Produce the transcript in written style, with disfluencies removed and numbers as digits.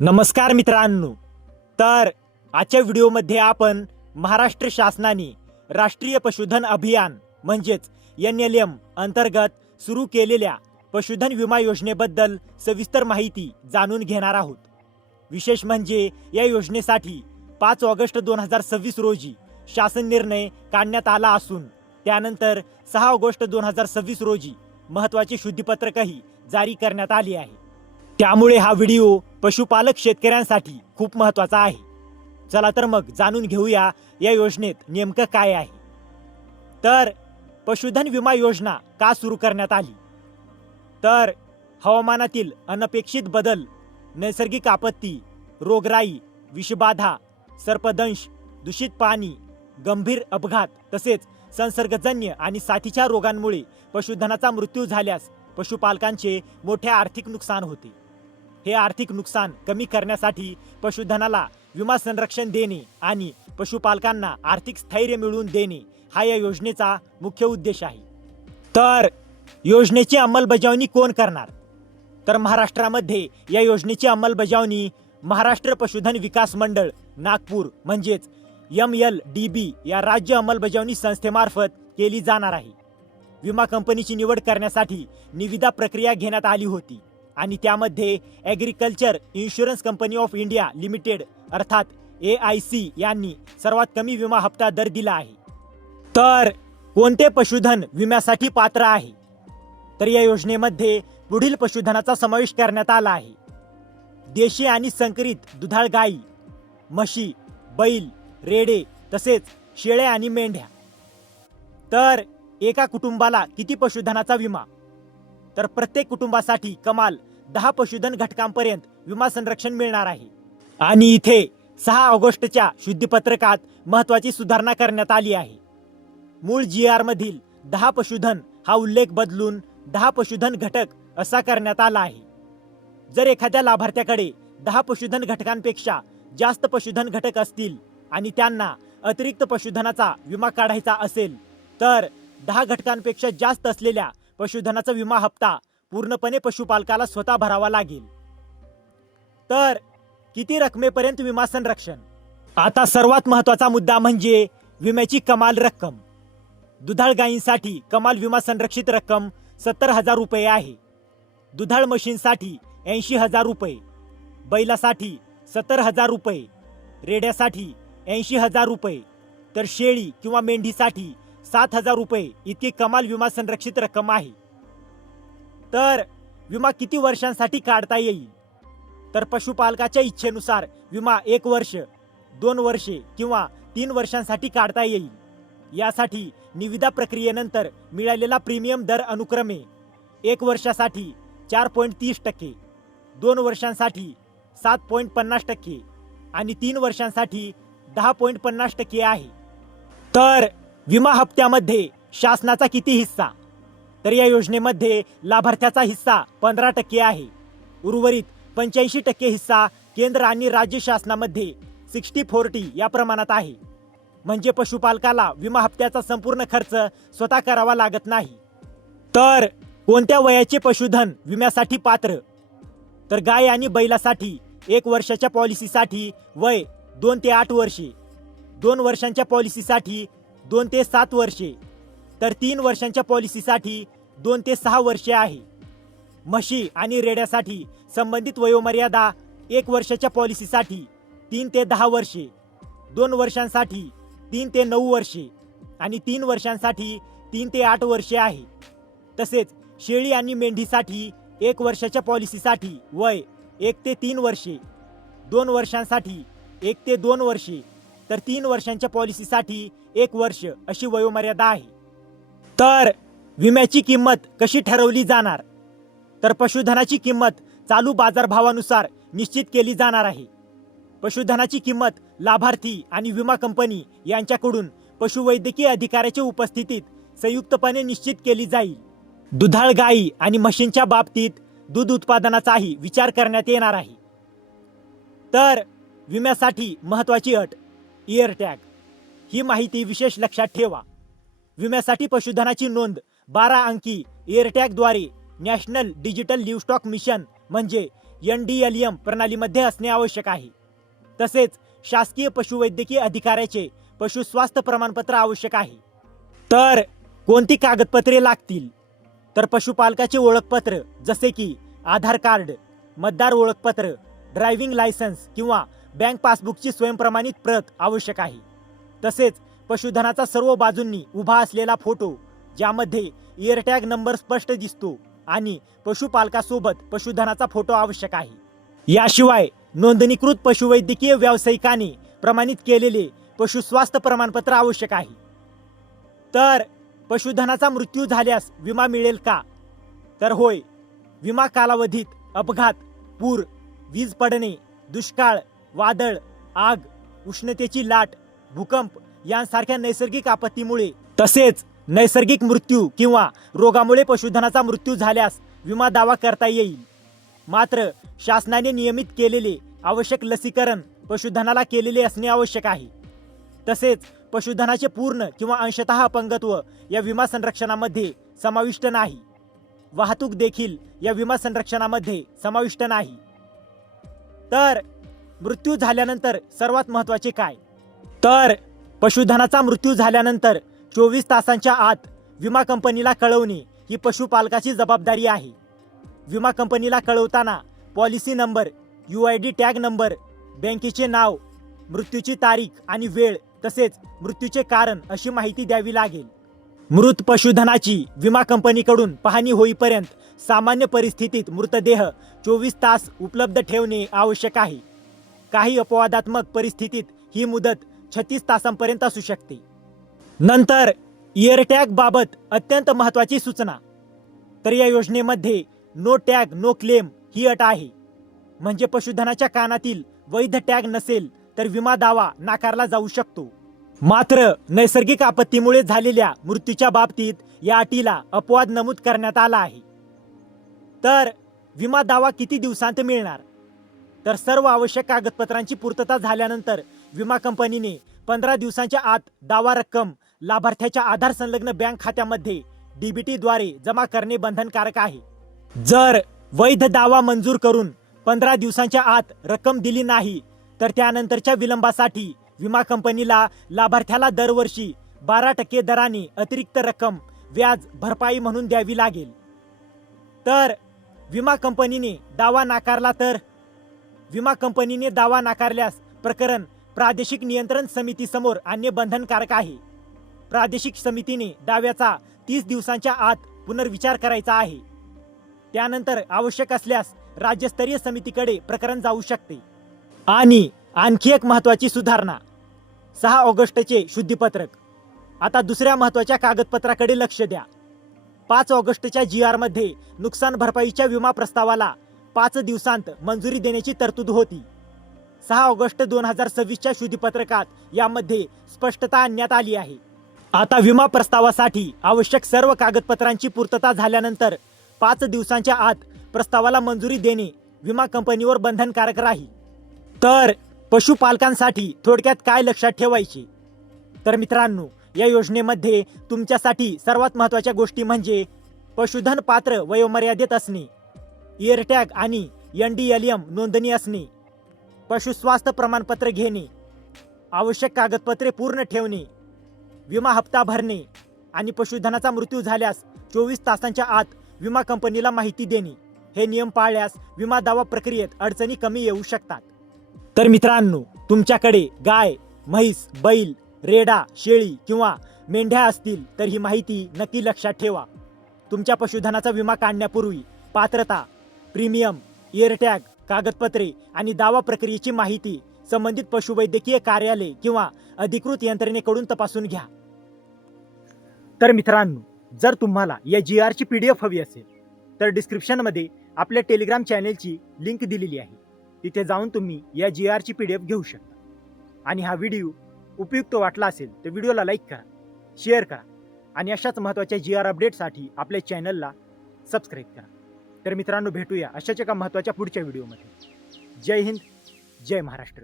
नमस्कार मित्रांनो. तर आजच्या व्हिडिओमध्ये आपण महाराष्ट्र शासनाने राष्ट्रीय पशुधन अभियान म्हणजेच NLM अंतर्गत सुरू केलेल्या पशुधन विमा योजनेबद्दल सविस्तर माहिती जाणून घेणार आहोत. विशेष म्हणजे या योजनेसाठी 5 ऑगस्ट 2026 रोजी शासन निर्णय काढण्यात आला असून त्यानंतर 6 ऑगस्ट 2026 रोजी महत्त्वाचे शुद्धीपत्रकही जारी करण्यात आले आहे. त्यामुळे हा व्हिडिओ पशुपालक शेतकऱ्यांसाठी खूप महत्त्वाचा आहे. चला तर मग जाणून घेऊया या योजनेत नेमकं काय आहे. तर पशुधन विमा योजना का सुरू करण्यात आली? तर हवामानातील अनपेक्षित बदल, नैसर्गिक आपत्ती, रोगराई, विषबाधा, सर्पदंश, दूषित पाणी, गंभीर अपघात तसेच संसर्गजन्य आणि साथीच्या रोगांमुळे पशुधनाचा मृत्यू झाल्यास पशुपालकांचे मोठे आर्थिक नुकसान होते. हे आर्थिक नुकसान कमी करण्यासाठी पशुधनाला विमा संरक्षण देणे आणि पशुपालकांना आर्थिक स्थैर्य मिळवून देणे हा या योजनेचा मुख्य उद्देश आहे. तर योजनेची अंमलबजावणी कोण करणार? तर महाराष्ट्रामध्ये या योजनेची अंमलबजावणी महाराष्ट्र पशुधन विकास मंडळ नागपूर म्हणजेच MLDB या राज्य अंमलबजावणी संस्थेमार्फत केली जाणार आहे. विमा कंपनीची निवड करण्यासाठी निविदा प्रक्रिया घेण्यात आली होती आणि त्यामध्ये agriculture insurance company of India limited अर्थात AIC यांनी सर्वात कमी विमा हप्ता दर दिला आहे. तर कोणते पशुधन विम्यासाठी पात्र आहे? तर या योजनेमध्ये पुढील पशुधनाचा समावेश करण्यात आला आहे. देशी आणि संकरित दुधाळ गाई, म्हशी, बैल, रेडे तसेच शेळ्या आणि मेंढ्या. तर एका कुटुंबाला किती पशुधनाचा विमा? तर प्रत्येक कुटुंबासाठी कमाल 10 पशुधन घटकांपर्यंत विमा संरक्षण मिळणार आहे. आणि इथे 6 ऑगस्टच्या शुद्धीपत्रकात महत्त्वाची सुधारणा करण्यात आली आहे. मूळ GR मधील 10 पशुधन हा उल्लेख बदलून 10 पशुधन घटक असा करण्यात आला आहे. जर एखाद्या लाभार्थ्याकडे 10 पशुधन घटकांपेक्षा जास्त पशुधन घटक असतील आणि त्यांना अतिरिक्त पशुधनाचा विमा काढायचा असेल तर 10 घटकांपेक्षा जास्त असलेल्या पशुधनाचा विमा हप्ता पूर्णपणे पशुपालकाला स्वतः भरावा लागेल. तर किती रकमेपर्यंत विमा संरक्षण? आता सर्वात महत्त्वाचा मुद्दा म्हणजे विम्याची कमाल रक्कम. दुधाळ गायींसाठी कमाल विमा संरक्षित रक्कम 70,000 रुपये आहे. दुधाळ म्हशींसाठी 80,000 रुपये, बैलासाठी 70,000 रुपये, रेड्यासाठी 80,000 रुपये, तर शेळी किंवा मेंढीसाठी 7,000 रुपये इतकी कमाल विमा संरक्षित रक्कम आहे. तर विमा किती वर्षांसाठी काढता येईल? तर पशुपालकाच्या इच्छेनुसार विमा 1 वर्ष, 2 वर्षे किंवा 3 वर्षांसाठी काढता येईल. यासाठी निविदा प्रक्रियेनंतर मिळालेला प्रीमियम दर अनुक्रमे 1 वर्षासाठी 4.30%, 2 वर्षांसाठी 7.50% आणि 3 वर्षांसाठी 10.50% आहे. तर विमा हप्त्यामध्ये शासनाचा किती हिस्सा? तर या योजनेमध्ये लाभार्थ्याचा हिस्सा 15% आहे. उर्वरित 85% हिस्सा केंद्र आणि राज्य शासनामध्ये 60-40 या प्रमाणात आहे. म्हणजे पशुपालकाला विमा हप्त्याचा संपूर्ण खर्च स्वतः करावा लागत नाही. तर कोणत्या वयाचे पशुधन विम्यासाठी पात्र? तर गाय आणि बैलासाठी 1 वर्षाच्या पॉलिसीसाठी वय 2 ते 8 वर्षे, 2 वर्षांच्या पॉलिसीसाठी 2 ते 7 वर्षे, तर 3 वर्षांच्या पॉलिसीसाठी 2 ते 6 वर्षे आहे. म्हशी आणि रेड्यासाठी संबंधित वयोमर्यादा 1 वर्षाच्या पॉलिसीसाठी 3 ते 10 वर्षे, 2 वर्षांसाठी 3 ते 9 वर्षे आणि 3 वर्षांसाठी 3 ते 8 वर्षे आहे. तसेच शेळी आणि मेंढीसाठी 1 वर्षाच्या पॉलिसीसाठी वय 1 ते 3 वर्षे, 2 वर्षांसाठी 1 ते 2 वर्षे, तर 3 वर्षांच्या पॉलिसीसाठी 1 वर्ष अशी वयोमर्यादा आहे. तर विम्याची किंमत कशी ठरवली जाणार? तर पशुधनाची किंमत चालू बाजारभावानुसार निश्चित केली जाणार आहे. पशुधनाची किंमत लाभार्थी आणि विमा कंपनी यांच्याकडून पशुवैद्यकीय अधिकाऱ्याच्या उपस्थितीत संयुक्तपणे निश्चित केली जाईल. दुधाळ गायी आणि म्हशींच्या बाबतीत दूध उत्पादनाचाही विचार करण्यात येणार आहे. तर विम्यासाठी महत्त्वाची अट इयर टॅग. ही माहिती विशेष लक्षात ठेवा. विम्यासाठी पशुधनाची नोंद 12 अंकी एअरटॅगद्वारे नॅशनल डिजिटल लिव्हस्टॉक मिशन म्हणजे NDLM प्रणालीमध्ये असणे आवश्यक आहे. तसेच शासकीय पशुवैद्यकीय अधिकाऱ्याचे पशुस्वास्थ्य प्रमाणपत्र आवश्यक आहे. तर कोणती कागदपत्रे लागतील? तर पशुपालकाचे ओळखपत्र जसे की आधार कार्ड, मतदार ओळखपत्र, ड्रायव्हिंग लायसन्स किंवा बँक पासबुकची स्वयंप्रमाणित प्रत आवश्यक आहे. तसेच पशुधनाचा सर्व बाजूंनी उभा असलेला फोटो ज्यामध्ये एअरटॅग नंबर स्पष्ट दिसतो आणि पशुपालकासोबत पशुधनाचा फोटो आवश्यक आहे. याशिवाय नोंदणीकृत पशुवैद्यकीय व्यावसायिकाने प्रमाणित केलेले पशुस्वास्थ्य प्रमाणपत्र आवश्यक आहे. तर पशुधनाचा मृत्यू झाल्यास विमा मिळेल का? तर होय, विमा कालावधीत अपघात, पूर, वीज पडणे, दुष्काळ, वादळ, आग, उष्णतेची लाट, भूकंप यांसारख्या नैसर्गिक आपत्तीमुळे तसेच नैसर्गिक मृत्यू किंवा रोगामुळे पशुधनाचा मृत्यू झाल्यास विमा दावा करता येईल. मात्र शासनाने नियमित केलेले आवश्यक लसीकरण पशुधनाला केलेले असणे आवश्यक आहे. तसेच पशुधनाचे पूर्ण किंवा अंशतः अपंगत्व या विमा संरक्षणामध्ये समाविष्ट नाही. वाहतूक देखील या विमा संरक्षणामध्ये समाविष्ट नाही. तर मृत्यू झाल्यानंतर सर्वात महत्त्वाचे काय? तर पशुधनाचा मृत्यू झाल्यानंतर 24 तासांच्या आत विमा कंपनीला कळवणे ही पशुपालकाची जबाबदारी आहे. विमा कंपनीला कळवताना policy number, UID tag number, बँकेचे नाव, मृत्यूची तारीख आणि वेळ तसेच मृत्यूचे कारण अशी माहिती द्यावी लागेल. मृत पशुधनाची विमा कंपनीकडून पाहणी होईपर्यंत सामान्य परिस्थितीत मृतदेह 24 तास उपलब्ध ठेवणे आवश्यक आहे. काही अपवादात्मक परिस्थितीत ही मुदत 36 तासांपर्यंत असू शकते. नंतर एअरटॅग बाबत अत्यंत महत्त्वाची सूचना. तर या योजनेमध्ये नो टॅग नो क्लेम ही अट आहे. म्हणजे पशुधनाच्या कानातील वैध टॅग नसेल तर विमा दावा नाकारला जाऊ शकतो. मात्र नैसर्गिक आपत्तीमुळे झालेल्या मृत्यूच्या बाबतीत या अटीला अपवाद नमूद करण्यात आला आहे. तर विमा दावा किती दिवसांत मिळणार? तर सर्व आवश्यक कागदपत्रांची पूर्तता झाल्यानंतर विमा कंपनीने 15 दिवसांच्या आत दावा रक्कम लाभार्थ्याच्या आधार संलग्न बँक खात्यामध्ये DBT द्वारे जमा करणे बंधनकारक आहे. जर वैध दावा मंजूर करून 15 दिवसांच्या आत रक्कम दिली नाही तर त्यानंतरच्या विलंबासाठी विमा कंपनीला लाभार्थ्याला दरवर्षी 12% दराने अतिरिक्त रक्कम व्याज भरपाई म्हणून द्यावी लागेल. तर विमा कंपनीने दावा नाकारला तर विमा कंपनीने दावा नाकारल्यास प्रकरण प्रादेशिक नियंत्रण समितीसमोर आणणे बंधनकारक आहे. प्रादेशिक समितीने दाव्याचा 30 दिवसांच्या आत पुनर्विचार करायचा आहे. त्यानंतर आवश्यक असल्यास राज्यस्तरीय समितीकडे प्रकरण जाऊ शकते. आणि आणखी एक महत्त्वाची सुधारणा, 6 ऑगस्टचे शुद्धीपत्रक. आता दुसऱ्या महत्त्वाच्या कागदपत्राकडे लक्ष द्या. 5 ऑगस्टच्या GR मध्ये नुकसान भरपाईच्या विमा प्रस्तावाला 5 दिवसांत मंजुरी देण्याची तरतूद होती. 6 ऑगस्ट 2026च्या शुद्धीपत्रकात यामध्ये स्पष्टता आणण्यात आली आहे. आता विमा प्रस्तावासाठी आवश्यक सर्व कागदपत्रांची पूर्तता झाल्यानंतर 5 दिवसांच्या आत प्रस्तावाला मंजुरी देणे विमा कंपनीवर बंधनकारक राहील. तर पशुपालकांसाठी थोडक्यात काय लक्षात ठेवायचे? तर मित्रांनो, या योजनेमध्ये तुमच्यासाठी सर्वात महत्त्वाच्या गोष्टी म्हणजे पशुधन पात्र वयोमर्यादेत असणे, एअरटॅग आणि NDLM नोंदणी असणे, पशुस्वास्थ्य प्रमाणपत्र घेणे, आवश्यक कागदपत्रे पूर्ण ठेवणे, विमा हप्ता भरणे आणि पशुधनाचा मृत्यू झाल्यास 24 तासांच्या आत विमा कंपनीला माहिती देणे. हे नियम पाळल्यास विमा दावा प्रक्रियेत अडचणी कमी येऊ शकतात. तर मित्रांनो, तुमच्याकडे गाय, म्हैस, बैल, रेडा, शेळी किंवा मेंढ्या असतील तर ही माहिती नक्की लक्षात ठेवा. तुमच्या पशुधनाचा विमा काढण्यापूर्वी पात्रता, प्रीमियम, एअरटॅग, कागदपत्रे आणि दावा प्रक्रियेची माहिती संबंधित पशुवैद्यकीय कार्यालय किंवा अधिकृत यंत्रणेकडून तपासून घ्या. तर मित्रांनो, जर तुम्हाला या GRची PDF हवी असेल तर डिस्क्रिप्शनमध्ये आपल्या टेलिग्राम चॅनेलची लिंक दिलेली आहे. तिथे जाऊन तुम्ही या GRची PDF घेऊ शकता. आणि हा व्हिडिओ उपयुक्त वाटला असेल तर व्हिडिओला लाईक करा, शेअर करा आणि अशाच महत्त्वाच्या GR अपडेटसाठी आपल्या चॅनलला सबस्क्राईब करा. तर मित्रांनो, भेटूया अशाच एका महत्त्वाच्या पुढच्या व्हिडिओमध्ये. जय हिंद, जय महाराष्ट्र.